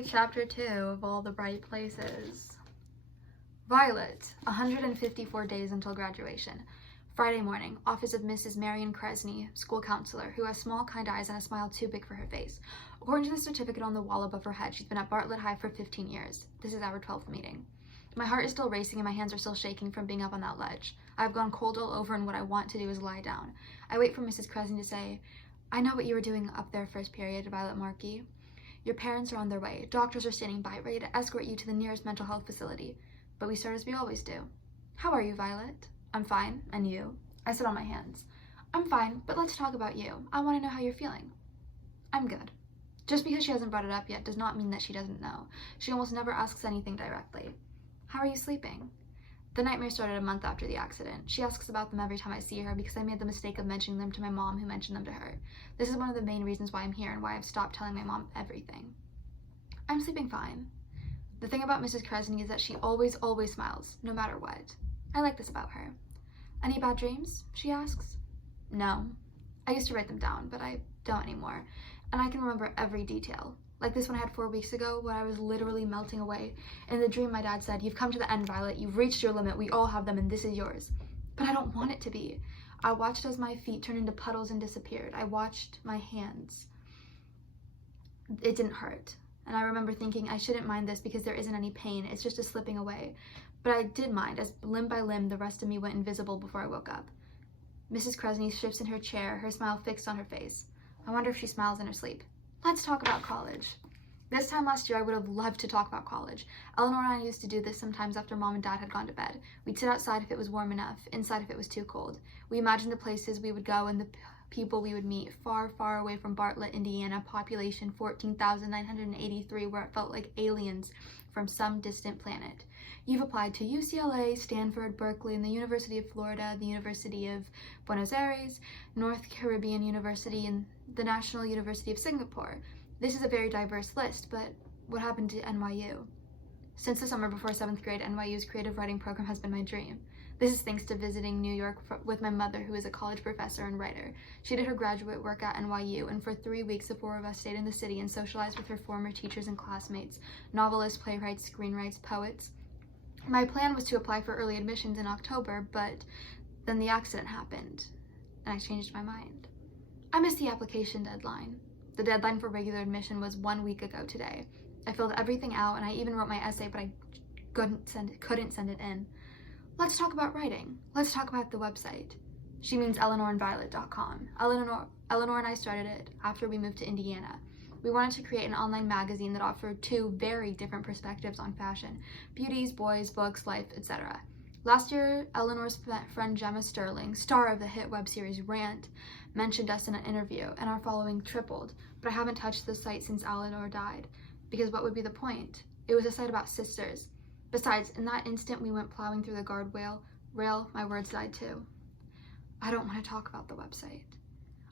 Chapter 2 of All the Bright Places. Violet, 154 days until graduation. Friday morning, office of Mrs. Marion Kresney, school counselor, who has small, kind eyes and a smile too big for her face. According to the certificate on the wall above her head, she's been at Bartlett High for 15 years. This is our 12th meeting. My heart is still racing and my hands are still shaking from being up on that ledge. I have gone cold all over and what I want to do is lie down. I wait for Mrs. Kresney to say, "I know what you were doing up there first period, Violet Markey. Your parents are on their way. Doctors are standing by, ready to escort you to the nearest mental health facility." But we start as we always do. "How are you, Violet?" "I'm fine. And you?" I sit on my hands. "I'm fine, but let's talk about you. I want to know how you're feeling." "I'm good." Just because she hasn't brought it up yet does not mean that she doesn't know. She almost never asks anything directly. "How are you sleeping?" The nightmare started a month after the accident. She asks about them every time I see her because I made the mistake of mentioning them to my mom, who mentioned them to her. This is one of the main reasons why I'm here and why I've stopped telling my mom everything. "I'm sleeping fine." The thing about Mrs. Kresney is that she always smiles, no matter what. I like this about her. "Any bad dreams?" she asks. "No. I used to write them down, but I don't anymore. And I can remember every detail. Like this one I had 4 weeks ago, when I was literally melting away. In the dream, my dad said, 'You've come to the end, Violet. You've reached your limit. We all have them, and this is yours.' But I don't want it to be. I watched as my feet turned into puddles and disappeared. I watched my hands. It didn't hurt. And I remember thinking I shouldn't mind this because there isn't any pain. It's just a slipping away. But I did mind, as limb by limb, the rest of me went invisible before I woke up." Mrs. Kresney shifts in her chair, her smile fixed on her face. I wonder if she smiles in her sleep. "Let's talk about college." This time last year, I would have loved to talk about college. Eleanor and I used to do this sometimes after Mom and Dad had gone to bed. We'd sit outside if it was warm enough, inside if it was too cold. We imagined the places we would go and the people we would meet, far, far away from Bartlett, Indiana, population 14,983, where it felt like aliens from some distant planet. You've applied to UCLA, Stanford, Berkeley, and the University of Florida, the University of Buenos Aires, North Caribbean University, and the National University of Singapore. This is a very diverse list, but what happened to NYU? Since the summer before 7th grade, NYU's creative writing program has been my dream. This is thanks to visiting New York with my mother, who is a college professor and writer. She did her graduate work at NYU, and for 3 weeks the 4 of us stayed in the city and socialized with her former teachers and classmates, novelists, playwrights, screenwriters, poets. My plan was to apply for early admissions in October, but then the accident happened, and I changed my mind. I missed the application deadline. The deadline for regular admission was 1 week ago today. I filled everything out, and I even wrote my essay, but I couldn't send it in. "Let's talk about writing. Let's talk about the website." She means EleanorandViolet.com. Eleanor and I started it after we moved to Indiana. We wanted to create an online magazine that offered 2 very different perspectives on fashion: beauties, boys, books, life, etc. Last year, Eleanor's friend Gemma Sterling, star of the hit web series Rant, mentioned us in an interview, and our following tripled. But I haven't touched the site since Eleanor died, because what would be the point? It was a site about sisters. Besides, in that instant we went plowing through the guardrail, my words died too. I don't want to talk about the website.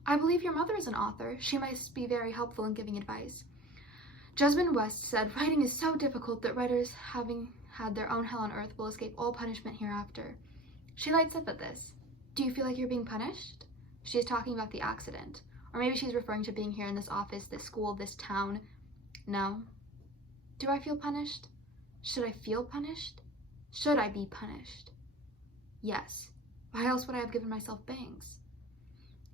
"I believe your mother is an author. She must be very helpful in giving advice." Jasmine West said, "Writing is so difficult that writers, having had their own hell on earth, will escape all punishment hereafter." She lights up at this. "Do you feel like you're being punished?" She is talking about the accident. Or maybe she's referring to being here in this office, this school, this town. No. Do I feel punished? Should I feel punished? Should I be punished? Yes. Why else would I have given myself bangs?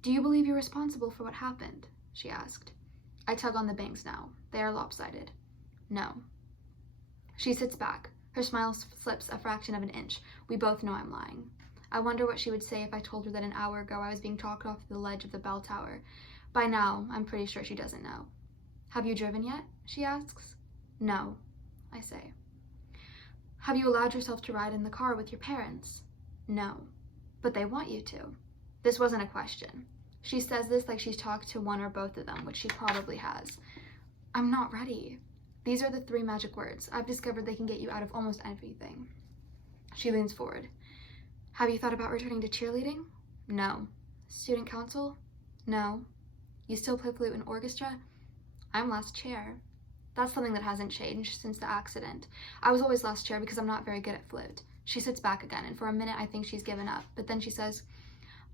"Do you believe you're responsible for what happened?" she asked. I tug on the bangs now. They are lopsided. "No." She sits back. Her smile slips a fraction of an inch. We both know I'm lying. I wonder what she would say if I told her that an hour ago I was being talked off the ledge of the bell tower. By now, I'm pretty sure she doesn't know. "Have you driven yet?" she asks. "No," I say. "Have you allowed yourself to ride in the car with your parents?" "No, but they want you to." This wasn't a question. She says this like she's talked to one or both of them, which she probably has. "I'm not ready." These are the 3 magic words. I've discovered they can get you out of almost everything. She leans forward. "Have you thought about returning to cheerleading?" "No." "Student council?" "No." "You still play flute in orchestra?" "I'm last chair." That's something that hasn't changed since the accident. I was always last chair because I'm not very good at flute. She sits back again, and for a minute I think she's given up, but then she says,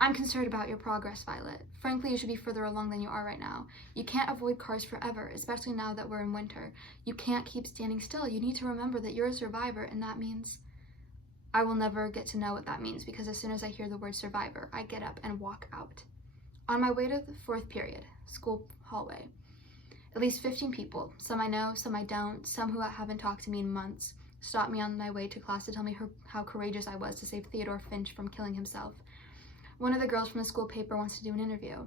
I'm concerned about your progress, Violet. Frankly, you should be further along than you are right now. You can't avoid cars forever, especially now that we're in winter. You can't keep standing still. You need to remember that you're a survivor, and that means... I will never get to know what that means, because as soon as I hear the word survivor, I get up and walk out. On my way to the 4th period, school hallway, at least 15 people, some I know, some I don't, some who haven't talked to me in months, stopped me on my way to class to tell me how courageous I was to save Theodore Finch from killing himself. One of the girls from the school paper wants to do an interview.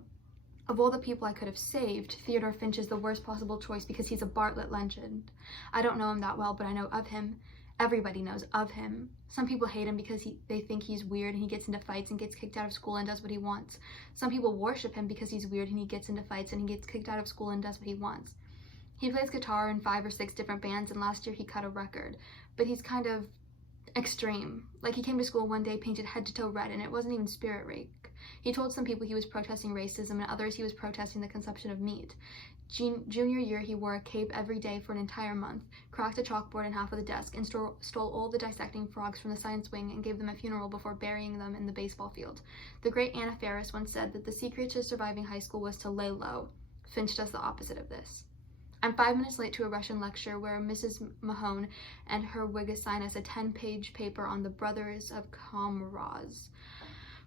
Of all the people I could have saved, Theodore Finch is the worst possible choice because he's a Bartlett legend. I don't know him that well, but I know of him. Everybody knows of him. Some people hate him because they think he's weird and he gets into fights and gets kicked out of school and does what he wants. Some people worship him because he's weird and he gets into fights and he gets kicked out of school and does what he wants. He plays guitar in 5 or 6 different bands, and last year he cut a record. But he's kind of extreme. Like, he came to school one day painted head to toe red, and it wasn't even spirit rake. He told some people he was protesting racism, and others he was protesting the consumption of meat. Junior year, he wore a cape every day for an entire month, cracked a chalkboard in half of the desk, and stole all the dissecting frogs from the science wing and gave them a funeral before burying them in the baseball field. The great Anna Faris once said that the secret to surviving high school was to lay low. Finch does the opposite of this. I'm 5 minutes late to a Russian lecture where Mrs. Mahone and her wig assign us a 10-page paper on the Brothers of Comoros.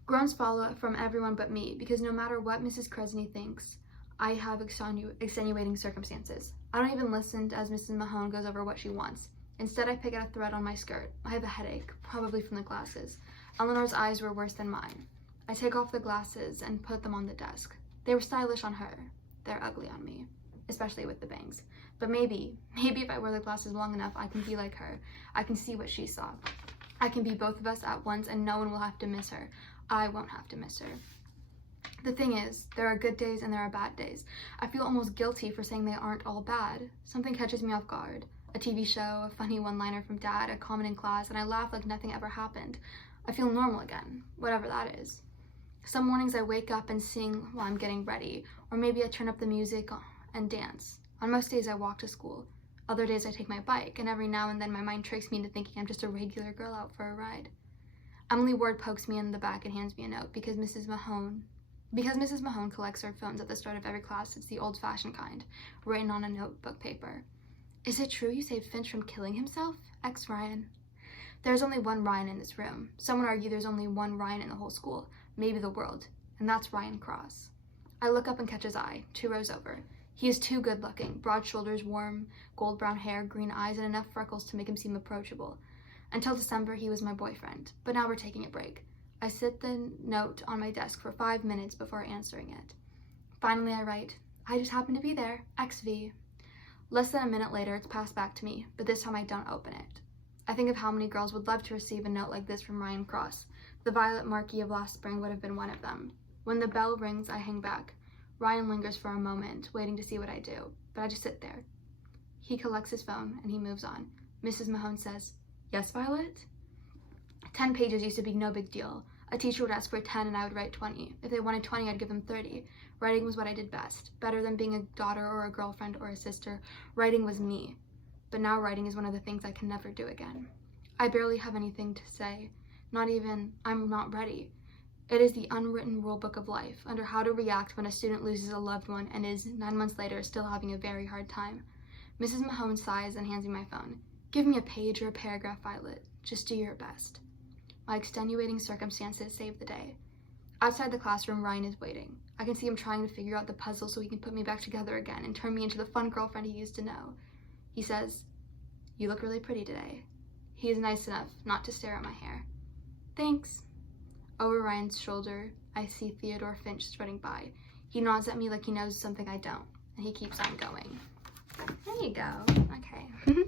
Groans follow from everyone but me, because no matter what Mrs. Kresny thinks, I have extenuating circumstances. I don't even listen as Mrs. Mahone goes over what she wants. Instead, I pick out a thread on my skirt. I have a headache, probably from the glasses. Eleanor's eyes were worse than mine. I take off the glasses and put them on the desk. They were stylish on her. They're ugly on me, especially with the bangs. But maybe if I wear the glasses long enough, I can be like her. I can see what she saw. I can be both of us at once, and no one will have to miss her. I won't have to miss her. The thing is, there are good days and there are bad days. I feel almost guilty for saying they aren't all bad. Something catches me off guard. A TV show, a funny one-liner from Dad, a comment in class, and I laugh like nothing ever happened. I feel normal again, whatever that is. Some mornings I wake up and sing while I'm getting ready, or maybe I turn up the music and dance. On most days I walk to school. Other days I take my bike, and every now and then my mind tricks me into thinking I'm just a regular girl out for a ride. Emily Ward pokes me in the back and hands me a note because Mrs. Mahone collects our phones at the start of every class. It's the old-fashioned kind, written on a notebook paper. Is it true you saved Finch from killing himself? X Ryan. There's only one Ryan in this room. Some would argue there's only one Ryan in the whole school, maybe the world, and that's Ryan Cross. I look up and catch his eye, 2 rows over. He is too good-looking, broad shoulders, warm, gold-brown hair, green eyes, and enough freckles to make him seem approachable. Until December, he was my boyfriend, but now we're taking a break. I sit the note on my desk for 5 minutes before answering it. Finally, I write, I just happened to be there, XV. Less than a minute later, it's passed back to me, but this time I don't open it. I think of how many girls would love to receive a note like this from Ryan Cross. The Violet Marquis of last spring would have been one of them. When the bell rings, I hang back. Ryan lingers for a moment, waiting to see what I do, but I just sit there. He collects his phone, and he moves on. Mrs. Mahone says, Yes, Violet? 10 pages used to be no big deal. A teacher would ask for 10 and I would write 20. If they wanted 20, I'd give them 30. Writing was what I did best. Better than being a daughter or a girlfriend or a sister. Writing was me. But now writing is one of the things I can never do again. I barely have anything to say. Not even, I'm not ready. It is the unwritten rule book of life, under how to react when a student loses a loved one and is, 9 months later, still having a very hard time. Mrs. Mahone sighs and hands me my phone. Give me a page or a paragraph, Violet. Just do your best. My extenuating circumstances save the day. Outside the classroom, Ryan is waiting. I can see him trying to figure out the puzzle so he can put me back together again and turn me into the fun girlfriend he used to know. He says, You look really pretty today. He is nice enough not to stare at my hair. Thanks. Over Ryan's shoulder, I see Theodore Finch strutting by. He nods at me like he knows something I don't, and he keeps on going. There you go. Okay.